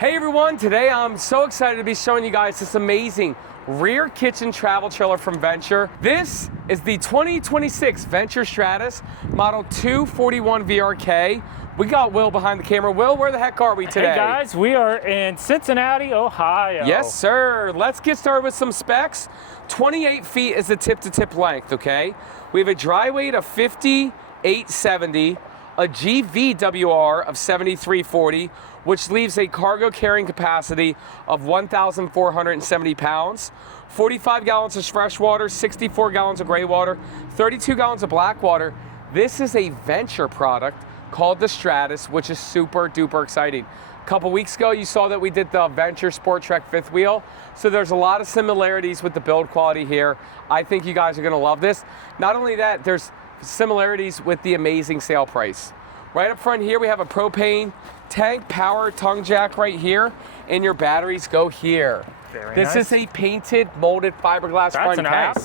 Hey everyone, today I'm so excited to be showing you guys this amazing rear kitchen travel trailer from Venture. This is the 2026 Venture Stratus model 241VRK. We got Will behind the camera. Will, where the heck are we today? Hey guys, we are in Cincinnati, Ohio. Yes sir, let's get started with some specs. 28 feet is the tip-to-tip length, okay? We have a dry weight of 5870, a GVWR of 7340, which leaves a cargo carrying capacity of 1,470 pounds, 45 gallons of fresh water, 64 gallons of gray water, 32 gallons of black water. This is a Venture product called the Stratus, which is super duper exciting. A couple weeks ago, you saw that we did the Venture Sport Trek fifth wheel. So there's a lot of similarities with the build quality here. I think you guys are gonna love this. Not only that, there's similarities with the amazing sale price. Right up front here, we have a propane tank power tongue jack right here, and your batteries go here. This is a painted molded fiberglass front cap.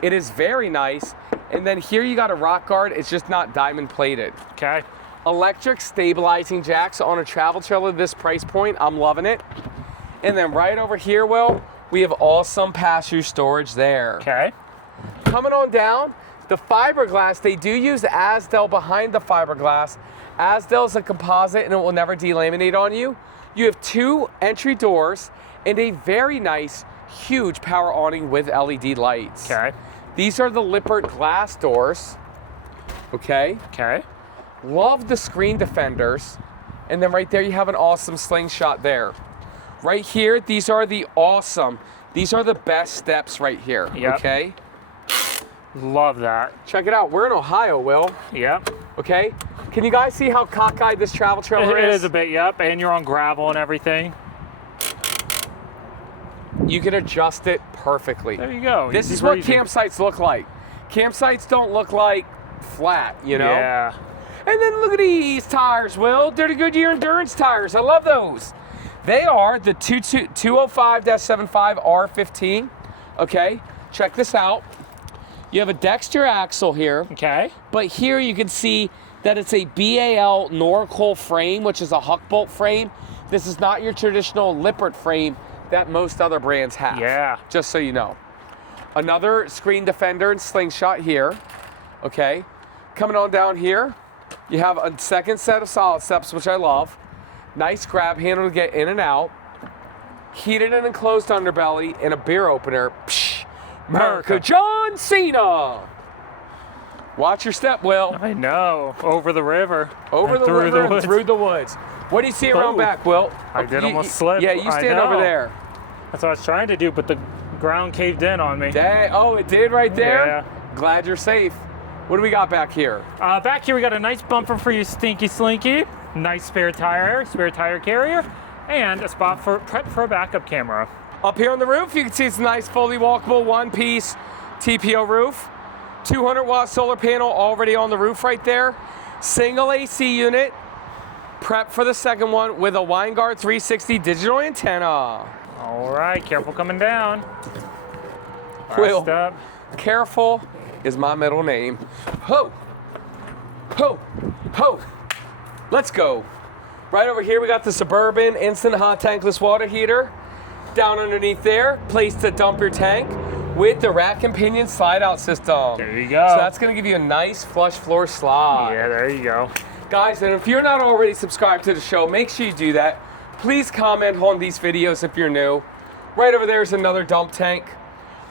It is very nice. And then here you got a rock guard. It's just not diamond plated. Okay. Electric stabilizing jacks on a travel trailer this price point. I'm loving it. And then right over here, Will, we have awesome pass-through storage there. Okay. Coming on down, the fiberglass, they do use Azdel behind the fiberglass. Azdel is a composite and it will never delaminate on you. You have two entry doors and a very nice, huge power awning with LED lights. Okay. These are the Lippert glass doors, okay? Okay. Love the screen defenders. And then right there, you have an awesome slingshot there. Right here, these are the best steps right here, okay? Love that. Check it out, we're in Ohio, Will. Yep. Okay, can you guys see how cockeyed this travel trailer is? It is a bit, yep, and you're on gravel and everything. You can adjust it perfectly. There you go. This is what campsites look like. Campsites don't look like flat, you know? Yeah. And then look at these tires, Will. They're the Goodyear Endurance tires. I love those. They are the 205-75R15. Okay, check this out. You have a Dexter axle here. Okay. But here you can see that it's a BAL Norcoal frame, which is a huck bolt frame. This is not your traditional Lippert frame that most other brands have. Yeah. Just so you know. Another screen defender and slingshot here. Okay. Coming on down here, you have a second set of solid steps, which I love. Nice grab handle to get in and out. Heated and enclosed underbelly and a beer opener. Psh, America John Cena. Watch your step, Will. I know. Over the river. Over the river and through the woods. What do you see around back, Will? I did almost slip. Yeah, you stand over there. That's what I was trying to do, but the ground caved in on me. Oh, it did right there? Yeah. Glad you're safe. What do we got back here? Back here we got a nice bumper for you stinky slinky. Nice spare tire carrier, and a spot for a backup camera. Up here on the roof, you can see it's a nice fully walkable one-piece TPO roof. 200-watt solar panel already on the roof right there. Single AC unit. Prep for the second one with a Winegard 360 digital antenna. All right, careful coming down. Will, careful is my middle name. Ho, ho, ho. Let's go. Right over here, we got the Suburban instant hot tankless water heater. Down underneath there, place to dump your tank with the rack and pinion slide out system. There you go. So that's gonna give you a nice flush floor slide. Yeah, there you go. Guys, and if you're not already subscribed to the show, make sure you do that. Please comment on these videos if you're new. Right over there is another dump tank.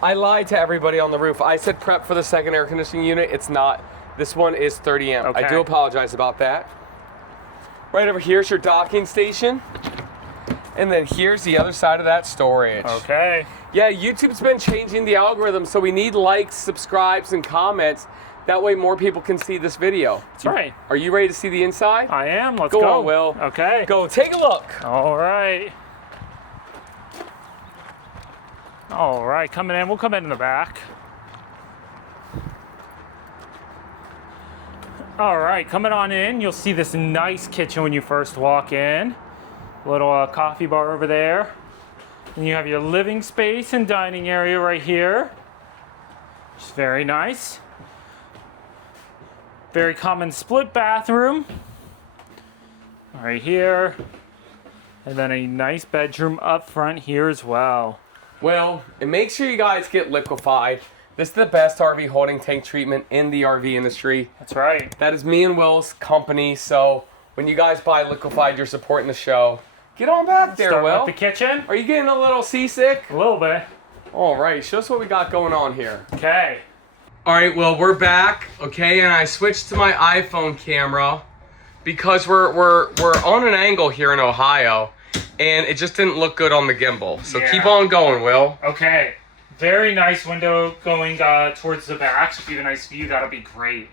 I lied to everybody on the roof. I said prep for the second air conditioning unit. It's not. This one is 30 amp. Okay. I do apologize about that. Right over here is your docking station. And then here's the other side of that storage. Okay. Yeah, YouTube's been changing the algorithm, so we need likes, subscribes, and comments. That way more people can see this video. That's right. Are you ready to see the inside? I am. Let's go. Go on, Will. Okay. Go take a look. All right. All right, coming in. We'll come in the back. All right, coming on in, you'll see this nice kitchen when you first walk in. Little coffee bar over there. And you have your living space and dining area right here. It's very nice. Very common split bathroom. Right here. And then a nice bedroom up front here as well. Well, and make sure you guys get liquefied. This is the best RV holding tank treatment in the RV industry. That's right. That is me and Will's company. So when you guys buy liquefied, you're supporting the show. Get on back there, Start Will. with the kitchen. Are you getting a little seasick? A little bit. All right, show us what we got going on here. Okay. All right, well, we're back, okay, and I switched to my iPhone camera because we're on an angle here in Ohio, and it just didn't look good on the gimbal. So Yeah. keep on going, Will. Okay. Very nice window going towards the back. So if you have a nice view, that'll be great.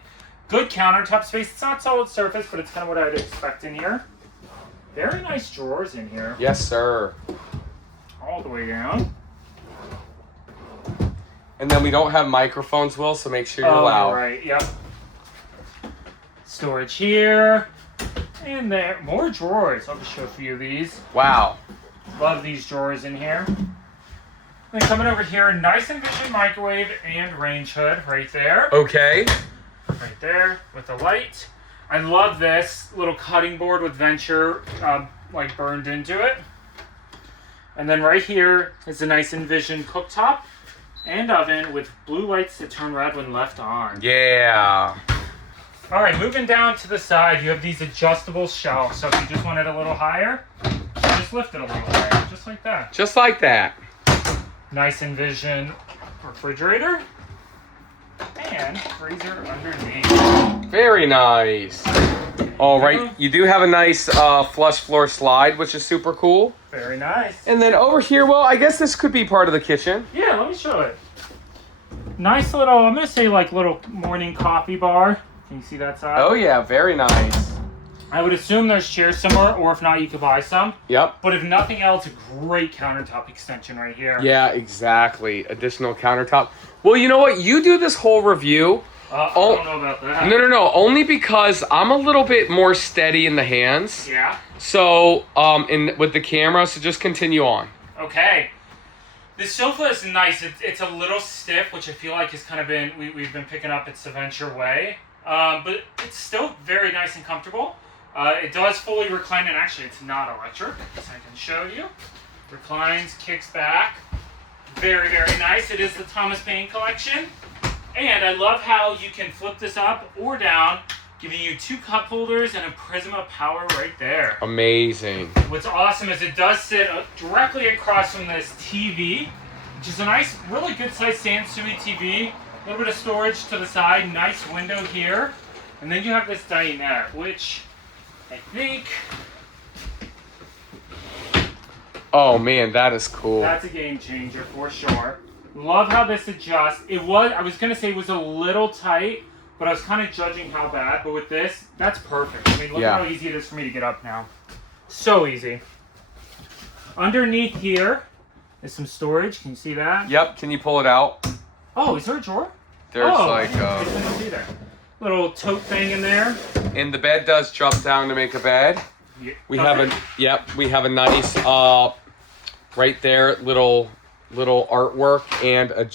Good countertop space. It's not solid surface, but it's kind of what I'd expect in here. Very nice drawers in here. Yes, sir. All the way down. And then we don't have microphones, Will, so make sure you're loud. You're right. Yep. Storage here. And there. More drawers. I'll just show a few of these. Wow. Love these drawers in here. Then coming over here, nice Envision microwave and range hood right there. Okay. Right there with the light. I love this little cutting board with Venture like burned into it. And then right here is a nice Envision cooktop and oven with blue lights that turn red when left on. Yeah. All right, moving down to the side, you have these adjustable shelves. So if you just want it a little higher, just lift it a little higher, just like that. Just like that. Nice Envision refrigerator and freezer underneath. Very nice. All right, you do have a nice flush floor slide, which is super cool. Very nice. And then over here, well, I guess this could be part of the kitchen. Yeah, let me show it. Nice little, I'm gonna say like little morning coffee bar. Can you see that side? Oh yeah, very nice. I would assume there's chairs somewhere, or if not, you could buy some. Yep. But if nothing else, a great countertop extension right here. Yeah, exactly. Additional countertop. Well, you know what? You do this whole review. I don't know about that. No. Only because I'm a little bit more steady in the hands. Yeah. So, with the camera, so just continue on. Okay. This sofa is nice. It's a little stiff, which I feel like has kind of been, we've been picking up its Venture way. But it's still very nice and comfortable. It does fully recline, and actually it's not electric, so I can show you. Reclines, kicks back. Very, very nice. It is the Thomas Paine collection. And I love how you can flip this up or down, giving you 2 cup holders and a Prisma power right there. Amazing. What's awesome is it does sit directly across from this TV, which is a nice, really good sized Sansui TV. A little bit of storage to the side, nice window here. And then you have this dinette, which I think... Oh man, that is cool. That's a game changer for sure. Love how this adjusts. I was gonna say it was a little tight, but I was kind of judging how bad. But with this, that's perfect. I mean, look at how easy it is for me to get up now. So easy. Underneath here is some storage. Can you see that? Yep, can you pull it out? Oh, is there a drawer? There's I didn't see that. Little tote thing in there. And the bed does drop down to make a bed. Yeah. We have a nice right there little artwork and a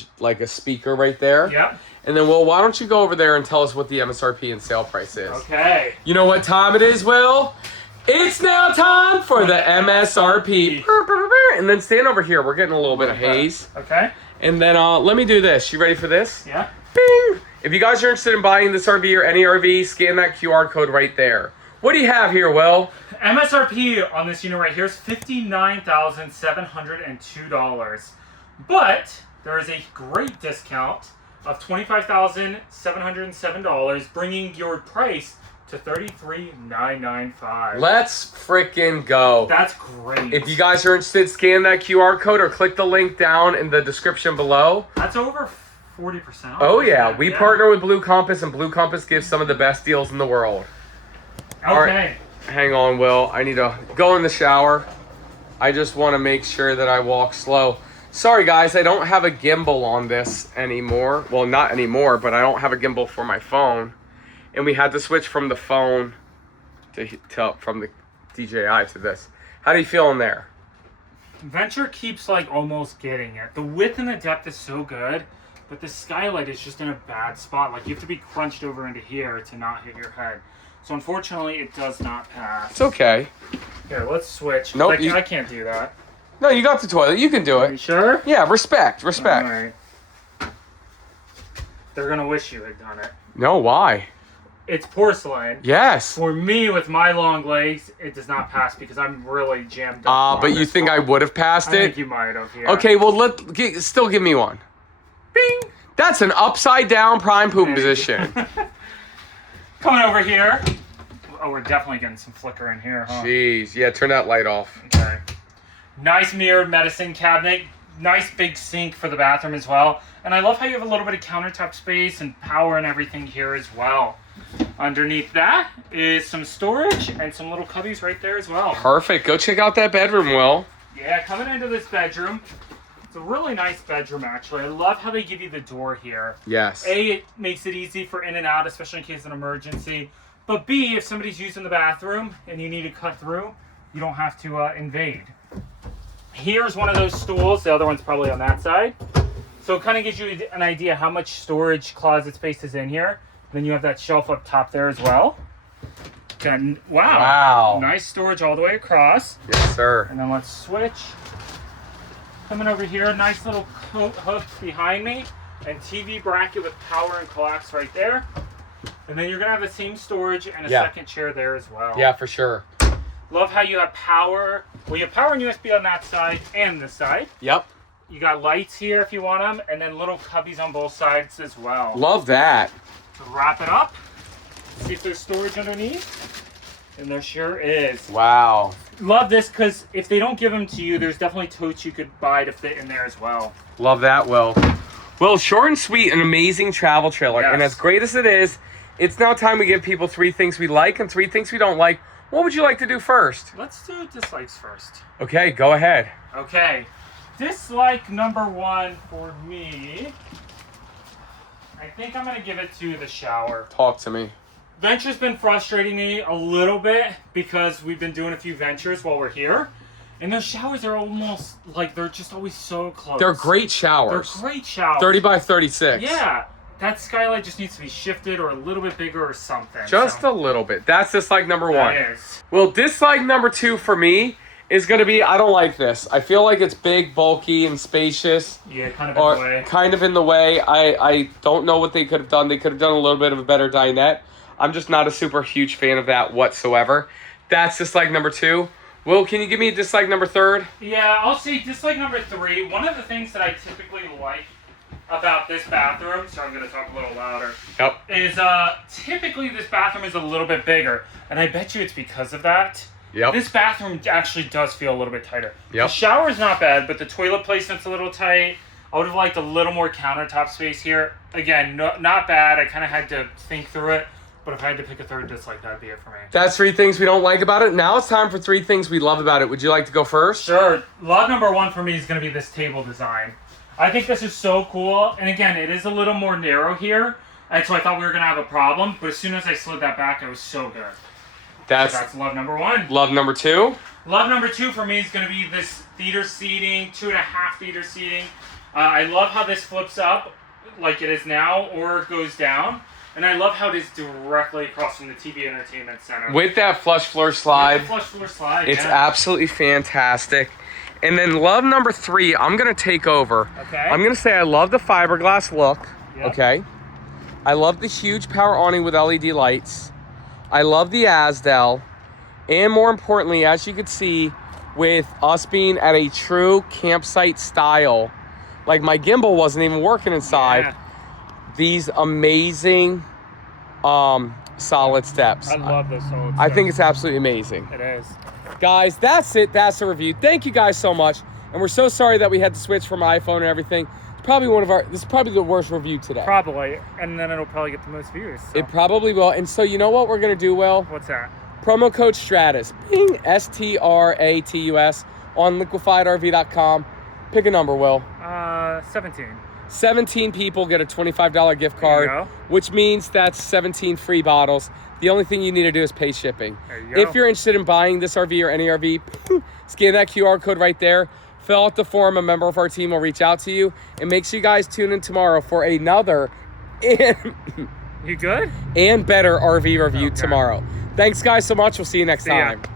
speaker right there. Yep. And then, Will, why don't you go over there and tell us what the MSRP and sale price is? Okay. You know what time it is, Will? It's now time for the MSRP. And then stand over here. We're getting a little bit of haze. Okay. And then let me do this. You ready for this? Yeah. Bing! If you guys are interested in buying this RV or any RV, scan that QR code right there. What do you have here, Will? MSRP on this unit right here is $59,702. But there is a great discount of $25,707, bringing your price to $33,995. Let's freaking go. That's great. If you guys are interested, scan that QR code or click the link down in the description below. That's over 40% off. Oh yeah, we partner with Blue Compass, and Blue Compass gives some of the best deals in the world. Okay. All right, hang on, Will. I need to go in the shower. I just want to make sure that I walk slow. Sorry guys, I don't have a gimbal on this anymore. Well, not anymore, but I don't have a gimbal for my phone. And we had to switch from the phone from the DJI to this. How do you feel in there? Venture keeps like almost getting it. The width and the depth is so good, but the skylight is just in a bad spot. Like you have to be crunched over into here to not hit your head. So unfortunately, it does not pass. It's okay. Here, let's switch. Nope, Like, I can't do that. No, you got the toilet. You can do Are you it. sure? Yeah, respect. All right. They're gonna wish you had done it. No, why? It's porcelain. Yes. For me, with my long legs, it does not pass because I'm really jammed up. But you think I would have passed I it? think you might have, yeah. Okay, well, still give me one. Bing! That's an upside down prime poop position. Coming over here. Oh, we're definitely getting some flicker in here, huh? Jeez, yeah, turn that light off. Okay. Nice mirrored medicine cabinet. Nice big sink for the bathroom as well. And I love how you have a little bit of countertop space and power and everything here as well. Underneath that is some storage and some little cubbies right there as well. Perfect. Go check out that bedroom, Will. Yeah, coming into this bedroom. It's a really nice bedroom, actually. I love how they give you the door here. Yes. A, it makes it easy for in and out, especially in case of an emergency. But B, if somebody's using the bathroom and you need to cut through, you don't have to invade. Here's one of those stools. The other one's probably on that side. So it kind of gives you an idea how much storage closet space is in here. Then you have that shelf up top there as well. Then, wow. Nice storage all the way across. Yes, sir. And then let's switch. Coming over here, nice little coat hook behind me. And TV bracket with power and collapse right there. And then you're going to have the same storage and a second chair there as well. Yeah, for sure. Love how you have power. Well, you have power and USB on that side and this side. Yep. You got lights here if you want them, and then little cubbies on both sides as well. Love that. To wrap it up, see if there's storage underneath. And there sure is. Wow. Love this because if they don't give them to you, there's definitely totes you could buy to fit in there as well. Love that, Will. Well, short and sweet, an amazing travel trailer. Yes. And as great as it is, it's now time we give people 3 things we like and 3 things we don't like. What would you like to do first? Let's do dislikes first. Okay, go ahead. Okay. Dislike number 1 for me, I think I'm going to give it to the shower. Talk to me. Venture's been frustrating me a little bit because we've been doing a few ventures while we're here. And those showers are almost like they're just always so close. They're great showers. They're great showers. 30 by 36. Yeah. That skylight just needs to be shifted or a little bit bigger or something. Just a little bit. That's dislike number 1. That is. Well, dislike number 2 for me is going to be, I don't like this. I feel like it's big, bulky, and spacious. Yeah, kind of in the way. Kind of in the way. I don't know what they could have done. They could have done a little bit of a better dinette. I'm just not a super huge fan of that whatsoever. That's dislike number 2. Will, can you give me a dislike number 3? Yeah, I'll say dislike number 3. One of the things that I typically like about this bathroom, so I'm going to talk a little louder, is typically this bathroom is a little bit bigger. And I bet you it's because of that. Yep. This bathroom actually does feel a little bit tighter. Yep. The shower's not bad, but the toilet placement's a little tight. I would have liked a little more countertop space here. Again, not bad. I kind of had to think through it. But if I had to pick a third dislike, that'd be it for me. That's 3 things we don't like about it. Now it's time for 3 things we love about it. Would you like to go first? Sure. Love number 1 for me is going to be this table design. I think this is so cool. And again, it is a little more narrow here. And so I thought we were going to have a problem. But as soon as I slid that back, it was so good. That's love number 1. Love number 2? Love number 2 for me is going to be this theater seating, 2.5 theater seating. I love how this flips up like it is now or it goes down. And I love how it is directly across from the TV Entertainment Center. With that flush floor slide. With the flush floor slide, it's absolutely fantastic. And then love number 3, I'm going to take over. Okay. I'm going to say I love the fiberglass look. Yep. Okay. I love the huge power awning with LED lights. I love the Asdel. And more importantly, as you can see, with us being at a true campsite style, like my gimbal wasn't even working inside. Yeah. These amazing solid steps. I love this solid steps. I think it's absolutely amazing. It is. Guys, that's it. That's the review. Thank you guys so much. And we're so sorry that we had to switch from iPhone and everything. It's probably this is probably the worst review today. Probably. And then it'll probably get the most views. So. It probably will. And so you know what we're going to do, Will? What's that? Promo code Stratus. Bing, STRATUS on liquefiedrv.com. Pick a number, Will. 17. 17 people get a $25 gift card, There you go. which means that's 17 free bottles. The only thing you need to do is pay shipping. There you go. If you're interested in buying this RV or any RV, scan that QR code right there. Fill out the form. A member of our team will reach out to you. And make sure you guys tune in tomorrow for another You good? and better RV review tomorrow. Thanks, guys, so much. We'll see you next time. Ya.